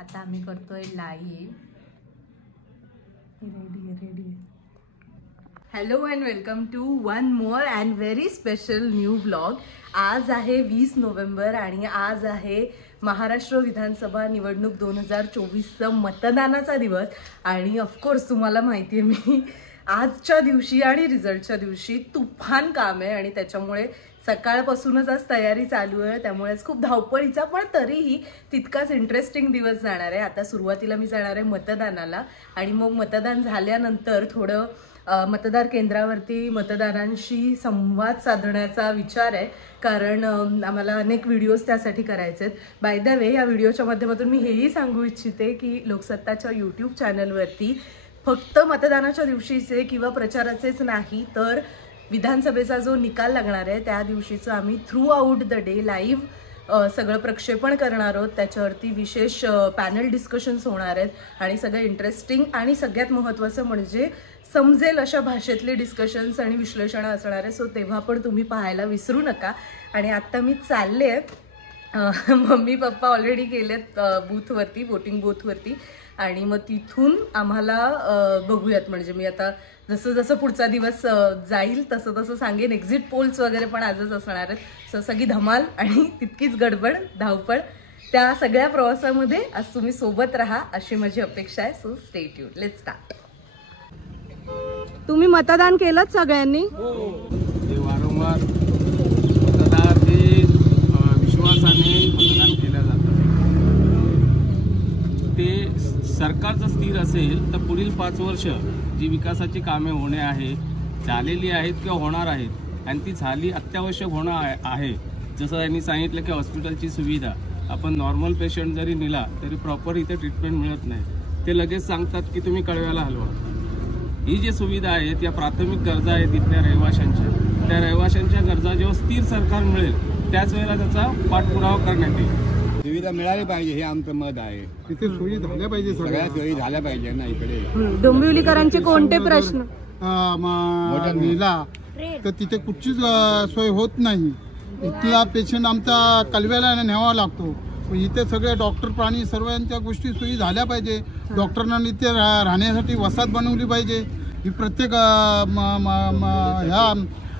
आता आम्ही करतोय live. Ready. Hello and welcome to one more and very special new blog. आज आहे 20 नोव्हेंबर आणि आज आहे महाराष्ट्र विधानसभा निवडणूक 2024चा मतदानाचा दिवस. आणि ऑफकोर्स तुम्हाला माहिती आहे मी आजच्या दिवशी आणि रिझल्टच्या दिवशी तुफान काम आहे आणि त्याच्यामुळे सकाळपासूनच आज तयारी चालू आहे. त्यामुळेच खूप धावपळीचा पण तरीही तितकाच इंटरेस्टिंग दिवस जाणार आहे. आता सुरुवातीला मी जाणार आहे मतदानाला आणि मग मतदान झाल्यानंतर थोडं मतदार केंद्रावरती मतदारांशी संवाद साधण्याचा विचार आहे, कारण आम्हाला अनेक व्हिडिओज त्यासाठी करायचे आहेत. बाय द वे, या व्हिडिओच्या माध्यमातून मी हेही सांगू इच्छिते की लोकसत्ताच्या यूट्यूब चॅनलवरती फक्त मतदानाच्या दिवशीचे किंवा प्रचाराचेच नाही तर विधानसभेचा जो निकाल लागणार आहे त्या दिवशीचं आम्ही through out the day live सगळं प्रक्षेपण करणार आहोत. त्याच्यावरती विशेष पॅनल डिस्कशन्स होणार आहेत आणि सगळं इंटरेस्टिंग आणि सगळ्यात महत्त्वाचं म्हणजे समजेल अशा भाषेतले डिस्कशन्स आणि विश्लेषण असणार आहे. सो तेव्हा पण तुम्ही पाहायला विसरू नका. आणि आत्ता मी चालले आहेत, मम्मी पप्पा ऑलरेडी गेलेत बूथवरती, वोटिंग बूथवरती आणि मग तिथून आम्हाला बघूयात. म्हणजे मी आता जसं जसं पुढचा दिवस जाईल तसं तसं सांगेन. एक्झिट पोल्स वगैरे पण आजच असणार आहेत. सो सगळी धमाल आणि तितकीच गडबड धावपळ त्या सगळ्या प्रवासामध्ये आज तुम्ही सोबत राहा अशी माझी अपेक्षा आहे. So stay tuned, let's start. तुम्ही मतदान केलं सगळ्यांनी? वारंवार मतदारांनी विश्वासाने मतदान केलं जातं. ते सरकारचं स्थिर असेल तर पुढील 5 वर्ष जी विकासाची कामे होणे आहे, झालेली आहेत किंवा होणार आहेत आणि ती झाली अत्यावश्यक होणं आहे. जसं यांनी सांगितलं की हॉस्पिटलची सुविधा, आपण नॉर्मल पेशंट जरी नेला तरी प्रॉपर इथे ट्रीटमेंट मिळत नाही. ते लगेच सांगतात की तुम्ही कळव्याला हलवा. ही जी सुविधा आहेत या प्राथमिक गरजा आहेत इथल्या रहिवाशांच्या. त्या रहिवाशांच्या गरजा जेव्हा स्थिर सरकार मिळेल त्याच वेळेला त्याचा पाठपुरावा करण्यात येईल. सुविधा मिळाली पाहिजे हे आमचं मत आहे. तिथे सोयी झाल्या पाहिजे, सगळ्या सोयी झाल्या पाहिजे ना. इकडे डोंबिवलीकरांचे कोणते प्रश्न नेला तर तिथे कुठचीच सोय होत नाही. इथला पेशंट आमचा कलव्याला न्यावा लागतो. इथे सगळे डॉक्टर प्राणी सर्वांच्या गोष्टी सोयी झाल्या पाहिजे. डॉक्टरांना इथे राहण्यासाठी वसाहत बनवली पाहिजे. ही प्रत्येक ह्या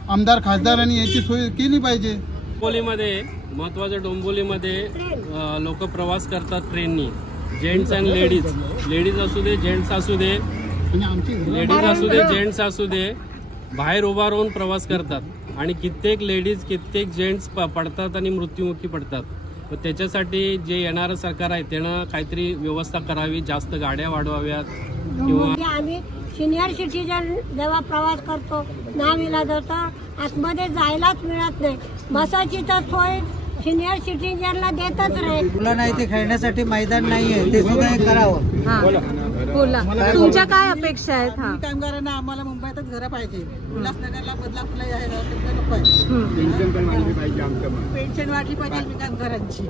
आमदार खासदारांनी याची सोय केली पाहिजे. डोंबिवलीमध्ये महत्वाचं, डोंबिवलीमध्ये लोक प्रवास करतात ट्रेननी, जेंट्स अँड लेडीज असू दे, जेंट्स असू दे, लेडीज असू दे, जेंट्स असू दे, बाहेर उभा राहून प्रवास करतात आणि कित्येक लेडीज कित्येक जेंट्स पडतात आणि मृत्युमुखी पडतात. तर त्याच्यासाठी जे येणारं सरकार आहे त्यानं काहीतरी व्यवस्था करावी, जास्त गाड्या वाढवाव्यात. किंवा आम्ही सिनियर सिटीजन जेव्हा प्रवास करतो नाविलाज होता, आतमध्ये जायलाच मिळत नाही. बसायची तर सोय सिनियर सिटीजनला देतच नाही. मुलांना इथे खेळण्यासाठी मैदान नाहीये, ते सुद्धा हे करावं. बोला, तुमच्या काय अपेक्षा आहेत? कामगारांना आम्हाला मुंबईतच घरं पाहिजे. उल्हासनगरला बदलापूरला पेन्शन वाढली पाहिजे कामगारांची.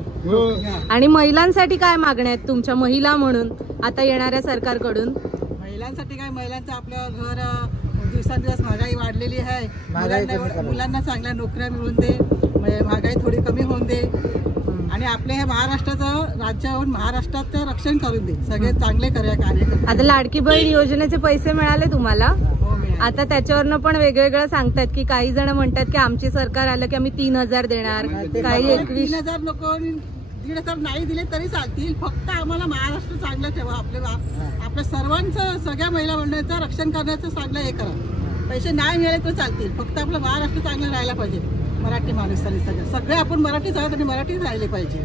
आणि महिलांसाठी काय मागण्या आहेत तुमच्या, महिला म्हणून आता येणाऱ्या सरकारकडून? महिलांसाठी काय, महिलांचं आपलं घर दिवसांदिवस महागाई वाढलेली आहे. मुलांना चांगल्या नोकऱ्या मिळवून दे, महागाई थोडी कमी होऊन दे आणि आपल्या हे महाराष्ट्राचं राज्याहून महाराष्ट्राचं रक्षण करून दे. सगळे चांगले कार्य. आता लाडकी बहीण योजनेचे पैसे मिळाले तुम्हाला? आता त्याच्यावरनं पण वेगवेगळं सांगतात की काही जण म्हणतात की आमची सरकार आलं की आम्ही 3,000 देणार, काही 21,000 नको, 1,500 नाही दिले तरी चालतील. फक्त आम्हाला महाराष्ट्र चांगलं ठेवा. आपल्या सर्वांचं, सगळ्या महिला मंडळाचं रक्षण करण्याचं चांगलं हे करा. पैसे नाही मिळाले तर चालतील, फक्त आपलं महाराष्ट्र चांगलं राहायला पाहिजे. मराठी माणूस सगळे आपण मराठीच आहोत आणि मराठीच राहिले पाहिजे.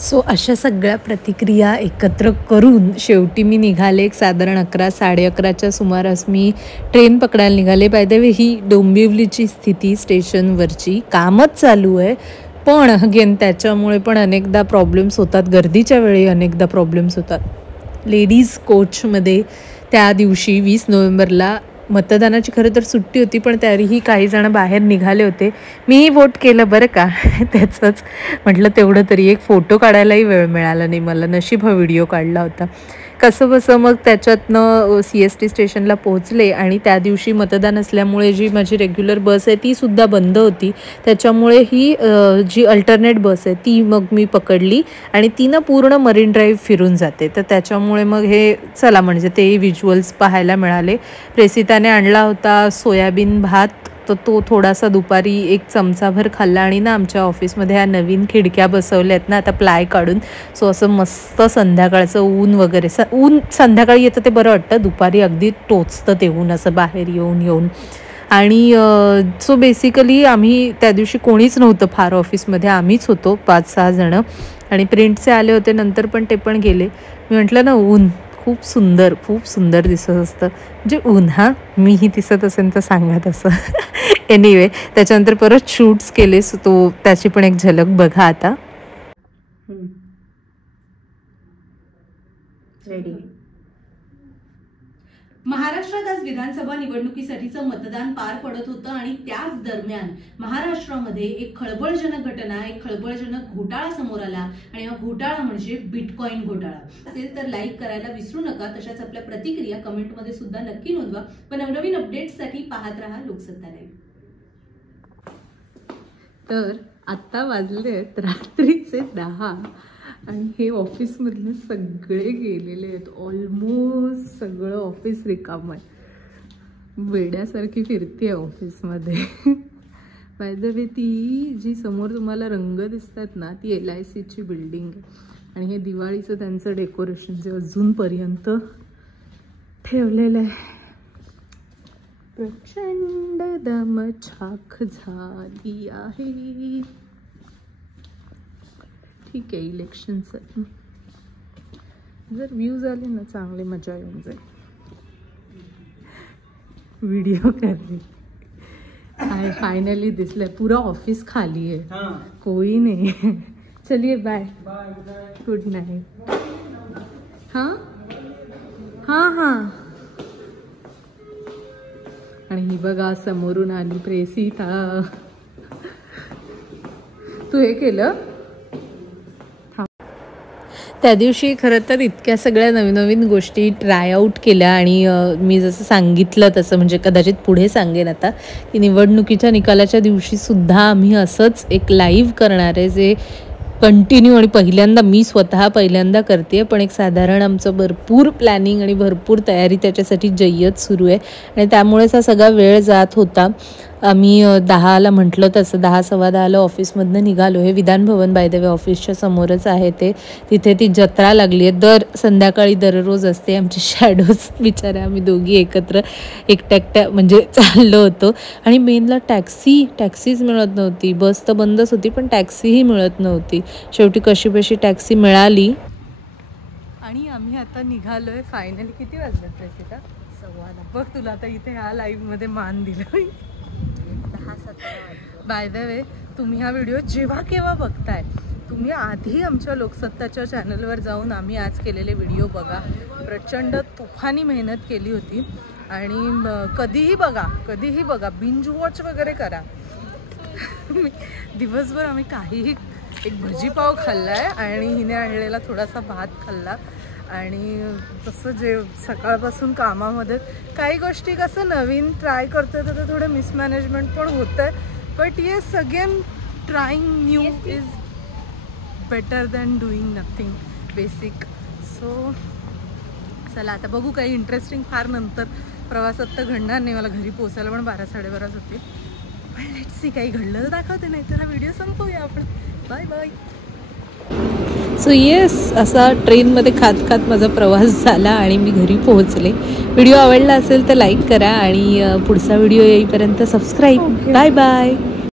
सो अशा सगळ्या प्रतिक्रिया एकत्र करून शेवटी मी निघाले. एक साधारण 11, 11:30च्या सुमारास मी ट्रेन पकडायला निघाले. बाय द वे, ही डोंबिवलीची स्थिती स्टेशनवरची कामच चालू आहे, पण अगेन त्याच्यामुळे पण अनेकदा प्रॉब्लेम्स होतात. गर्दीच्या वेळी अनेकदा प्रॉब्लेम्स होतात. लेडीज कोचमध्ये त्या दिवशी 20 नोव्हेंबरला मतदानाची खरं तर सुट्टी होती, पण तरीही काही जण बाहेर निघाले होते. मीही वोट केलं बरं का. त्याचंच म्हटलं तेवढं तरी एक फोटो काढायलाही वेळ मिळाला नाही मला. नशीब हा व्हिडिओ काढला होता. कसं बसं मग त्याच्यातनं CST स्टेशनला पोहोचले आणि त्या दिवशी मतदान असल्यामुळे जी माझी रेग्युलर बस आहे ती सुद्धा बंद होती. त्याच्यामुळे ही जी अल्टरनेट बस आहे ती मग मी पकडली आणि तिनं पूर्ण मरीन ड्राईव्ह फिरून जाते. तर त्याच्यामुळे मग हे चला म्हणजे तेही व्हिज्युअल्स पाहायला मिळाले. प्रेसिताने आणला होता सोयाबीन भात, तर तो थोडासा दुपारी 1 चमचाभर खाल्ला आणि ना आमच्या ऑफिसमध्ये ह्या नवीन खिडक्या बसवल्या आहेत ना आता प्लाय काढून, सो असं मस्त संध्याकाळचं ऊन वगैरे ऊन संध्याकाळी येतं ते बरं वाटतं, दुपारी अगदी टोचतं ते ऊन असं बाहेर येऊन. आणि सो बेसिकली आम्ही त्या दिवशी कोणीच नव्हतं फार ऑफिसमध्ये, आम्हीच होतो 5-6 जणं आणि प्रिंटचे आले होते नंतर पण ते पण गेले. मी म्हटलं ना ऊन खूप सुंदर दिसत असतं म्हणजे ऊन, मीही दिसत असेल तर सांगा तसं. एनिवे त्याच्यानंतर परत शूट्स केले, सो तो त्याची पण एक झलक बघा आता. रेडी. महाराष्ट्रात आज विधानसभा निवडणुकीसाठीचं मतदान पार पडत होतं आणि त्याच दरम्यान महाराष्ट्रामध्ये एक खळबळजनक घटना, एक खळबळजनक घोटाळा समोर आला आणि हा घोटाळा म्हणजे बिटकॉइन घोटाळा. असेल तर लाईक करायला विसरू नका. तशाच आपल्या प्रतिक्रिया कमेंटमध्ये सुद्धा नक्की नोंदवा. पण नवनवीन अपडेट्ससाठी पाहत रहा लोकसत्ता लाईव्ह. तर आत्ता वाजले रात्रीचे 10 आणि हे ऑफिसमधले सगळे गेलेले आहेत. ऑलमोस्ट सगळं ऑफिस रिकामं आहे. वेड्यासारखी फिरते ऑफिसमध्ये. बाय द वे ती जी समोर तुम्हाला रंग दिसतात ना ती LICची बिल्डिंग आहे आणि हे दिवाळीचं त्यांचं डेकोरेशन जे अजूनपर्यंत ठेवलेलं आहे. प्रचंड दमछाक झाली आहे. ठीक आहे, इलेक्शनचं जर व्ह्यूज आले ना चांगले मजा येऊन जाईल. व्हिडिओ करणे फायनली दिसलंय. पुरा ऑफिस खाली आहे, कोई नाही. चलिए बाय, गुड नाईट. हां हां हां. आणि ही बघा समोरून आली प्रेसिता. तू हे केलं त्या दिवशी. खरं तर इतक्या सगळ्या नवीन गोष्टी ट्राय आऊट केल्या आणि मी जसं सांगितलं तसं म्हणजे कदाचित पुढे सांगेन आता की निवडणुकीच्या निकालाच्या दिवशीसुद्धा आम्ही असंच एक लाईव्ह करणार आहे जे कंटिन्यू आणि पहिल्यांदा मी स्वतः पहिल्यांदा करते. पण एक साधारण आमचं भरपूर प्लॅनिंग आणि भरपूर तयारी त्याच्यासाठी जय्यत सुरू आहे आणि त्यामुळेच हा सगळा वेळ जात होता. आम्ही 10ला म्हटलं तसं 10-10:15 ऑफिसमधनं निघालो. हे Vidhan Bhavan by the way ऑफिसच्या समोरच आहे ते. तिथे ती जत्रा लागली आहे, दर संध्याकाळी दररोज असते. आमचे शॅडोज बिचारे आम्ही दोघी एकत्र एकट्या म्हणजे चाललो होतो आणि मेनला टॅक्सीच मिळत नव्हती. बस तर बंदच होती पण टॅक्सीही मिळत नव्हती. शेवटी कशीबशी टॅक्सी मिळाली आणि आम्ही आता निघालोय फायनली. किती वाजले प्रेसिता? 10:15. बघ तुला आता इथे ह्या लाईव्हमध्ये मान दिलं. बाय द वे तुम्ही हा व्हिडिओ जेव्हा केव्हा बघताय तुम्ही आधी आमच्या लोकसत्ताच्या चॅनलवर जाऊन आम्ही आज केलेले व्हिडिओ बघा. प्रचंड तुफानी मेहनत केली होती आणि कधीही बघा बिंज वॉच वगैरे करा. दिवसभर आम्ही काहीही एक भजीपाव खाल्लाय आणि हिने आणलेला थोडासा भात खाल्ला आणि तसं जे सकाळपासून कामामध्ये काही गोष्टी कसं नवीन ट्राय करतोय तर ते थोडं मिसमॅनेजमेंट पण होतं आहे. But yes again trying new is better than doing nothing basic. So चला आता बघू काही इंटरेस्टिंग फार नंतर प्रवासात तर घडणार नाही. मला घरी पोचायला पण 12-12:30 होते. पण लेट्स सी काही घडलं तर दाखवते, नाही तर हा व्हिडिओ संपवूया आपण. Bye bye. सो येस असा ट्रेनमध्ये खात माझा प्रवास झाला आणि मी घरी पोहोचले. व्हिडिओ आवडला असेल तर लाईक करा आणि पुढचा व्हिडिओ येईपर्यंत सबस्क्राईब. Bye bye.